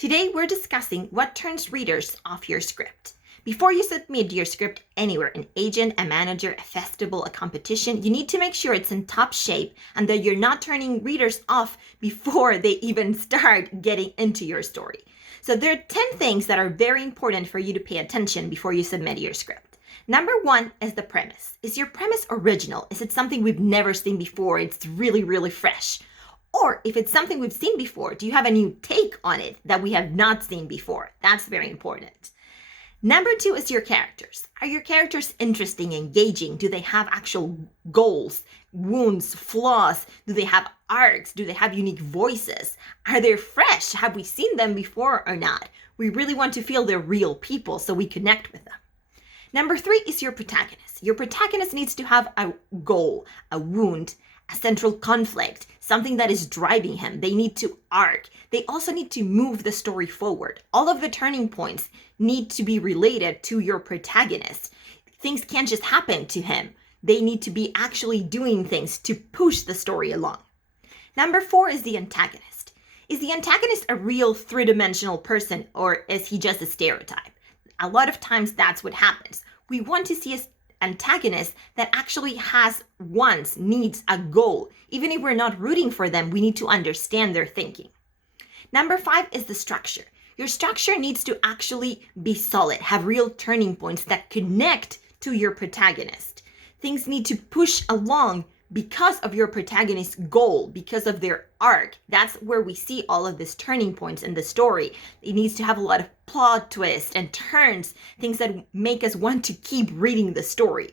Today we're discussing what turns readers off your script. Before you submit your script anywhere, an agent, a manager, a festival, a competition, you need to make sure it's in top shape and that you're not turning readers off before they even start getting into your story. So there are 10 things that are very important for you to pay attention before you submit your script. Number 1 is the premise. Is your premise original? Is it something we've never seen before? It's really fresh. Or if it's something we've seen before, do you have a new take on it that we have not seen before? That's very important. Number 2 is your characters. Are your characters interesting, engaging? Do they have actual goals, wounds, flaws? Do they have arcs? Do they have unique voices? Are they fresh? Have we seen them before or not? We really want to feel they're real people so we connect with them. Number 3 is your protagonist. Your protagonist needs to have a goal, a wound, a central conflict, something that is driving him. They need to arc. They also need to move the story forward. All of the turning points need to be related to your protagonist. Things can't just happen to him. They need to be actually doing things to push the story along. Number 4 is the antagonist. Is the antagonist a real three-dimensional person, or is he just a stereotype? A lot of times that's what happens. We want to see an antagonist that actually has wants, needs, a goal. Even if we're not rooting for them, we need to understand their thinking. Number 5 is the structure. Your structure needs to actually be solid, have real turning points that connect to your protagonist. Things need to push along because of your protagonist's goal, because of their arc. That's where we see all of these turning points in the story. It needs to have a lot of plot twists and turns, things that make us want to keep reading the story.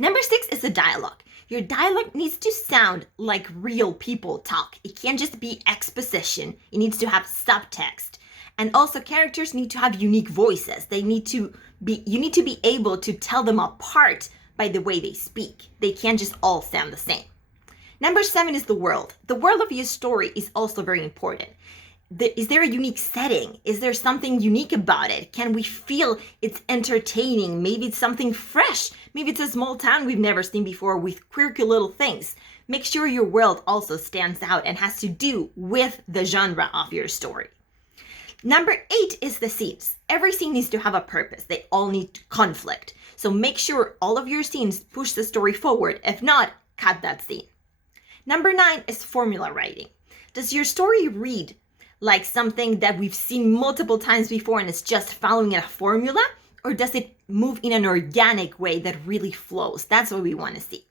Number 6 is the dialogue. Your dialogue needs to sound like real people talk. It can't just be exposition. It needs to have subtext. And also characters need to have unique voices. You need to be able to tell them apart by the way they speak. They can't just all sound the same. Number 7 is the world. The world of your story is also very important. Is there a unique setting? Is there something unique about it? Can we feel it's entertaining? Maybe it's something fresh. Maybe it's a small town we've never seen before with quirky little things. Make sure your world also stands out and has to do with the genre of your story. Number 8 is the scenes. Every scene needs to have a purpose. They all need conflict. So make sure all of your scenes push the story forward. If not, cut that scene. Number 9 is formula writing. Does your story read like something that we've seen multiple times before and it's just following a formula? Or does it move in an organic way that really flows? That's what we want to see.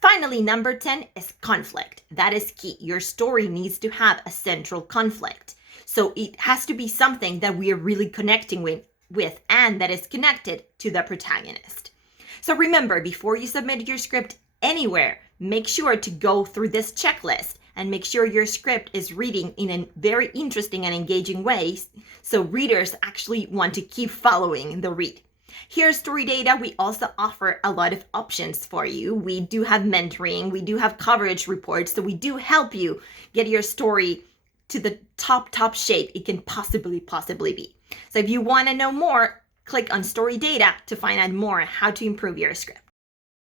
Finally, number 10 is conflict. That is key. Your story needs to have a central conflict. So it has to be something that we are really connecting with and that is connected to the protagonist. So remember, before you submit your script anywhere, make sure to go through this checklist and make sure your script is reading in a very interesting and engaging way so readers actually want to keep following the read. Here at Story Data, we also offer a lot of options for you. We do have mentoring, we do have coverage reports, so we do help you get your story to the top shape it can possibly be. So if you want to know more, click on Story Data to find out more how to improve your script.